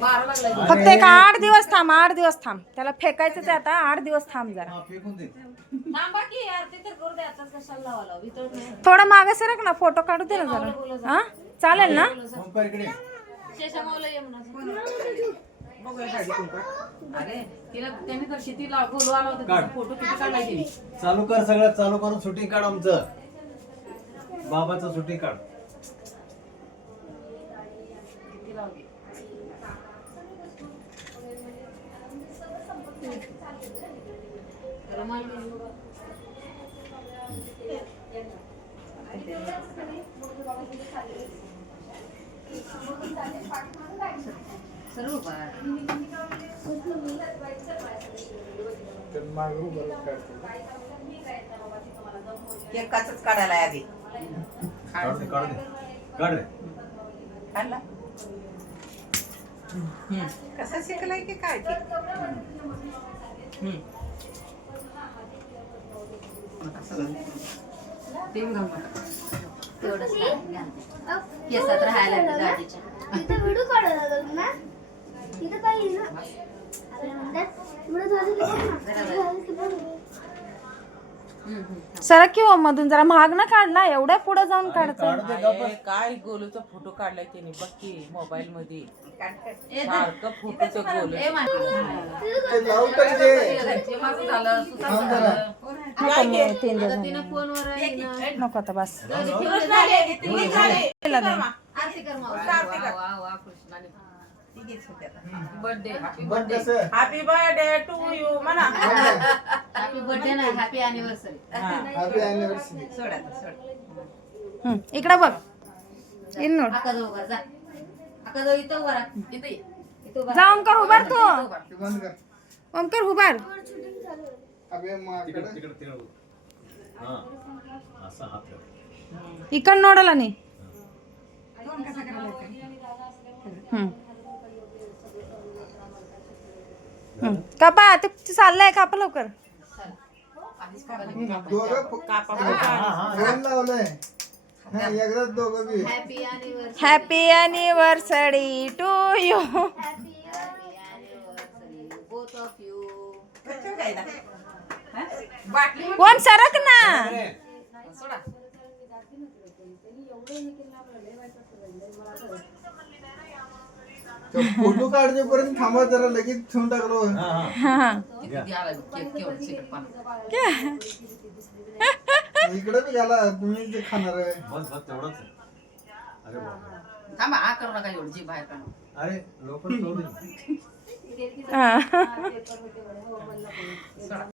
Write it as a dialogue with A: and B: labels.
A: तो.
B: फक्त एक आठ दिवस थांब आठ दिवस थांब. त्याला फेकायचंच आहे आता आठ दिवस थांब जरा.
C: हा,
A: ते
B: थोडं मागे सरक ना फोटो काढू दे ना जरा. हा? चालेल ना?
C: चालू कर सगळं चालू करून शूटिंग काढ आमचं. बाबाचं शूटिंग काढ.
A: सर्व.
D: एकाच काढायला आधी
C: काढ
D: काढला कसा शिकलाय की काय.
A: तेवढंच. केसात राहायला लागलं गाडीच्या.
E: इथं व्हिडिओ काढायला लागलो ना? इथं काही ना.
B: सरक किंवा मधून जरा महाग ना काढला एवढ्या पुढे जाऊन काढायचं
C: काढ दे गप्प.
F: अरे, काय गोलूचा फोटो काढलाय त्याने बघ की मोबाईल मध्ये. सारखं फोटोचं गोल.
B: नको मग तीन नको आता बस.
A: बर्थडे हॅपी बर्थडे
G: कसं?
D: हॅपी बर्थडे टू यू म्हणा.
A: हॅपी अॅनिव्हर्सरी
G: हॅपी अॅनिव्हर्सरी
D: सोड आता सोड
B: हम्म, इकडं बघ इन नोट
A: आका जाऊ उभा, जा आका जाऊ इथं उभा राहा. इथं ये. इथं उभा
B: जा
A: राहा.
B: ओंकार उभार तू
A: इथं उभा राहा.
G: ते बंद कर
B: ओंकार उभार
G: अबे माकडं.
C: तिकडे तिकडे तिकडे हा असा हात ठेव.
B: इकड नोडला नाही हम्म. हम्म. कापा ते चाललंय कापा लवकर
G: दोघं फो- फोन लावलंय. हा. एकदाच दोघं बी.
A: Happy anniversary
B: to you
A: happy anniversary both of you
D: ठेव काय ना? हा? बाटली
B: कोण सरक ना?
G: फोटो काढतेपर्यंत थांबा जरा लगेच ठेवून टाकलो
C: हा हा
B: हा हा
A: किती द्यायला केक केवढं चिकटपणा.
G: इकडे बी घाला तुम्ही जे खाणार आहे
C: बस बस तेवढंच आहे. अरे बापरे.
A: थांबा हा करू नका एवढी जी बाहेर काढा
C: अरे लोक
B: हा
A: सोडा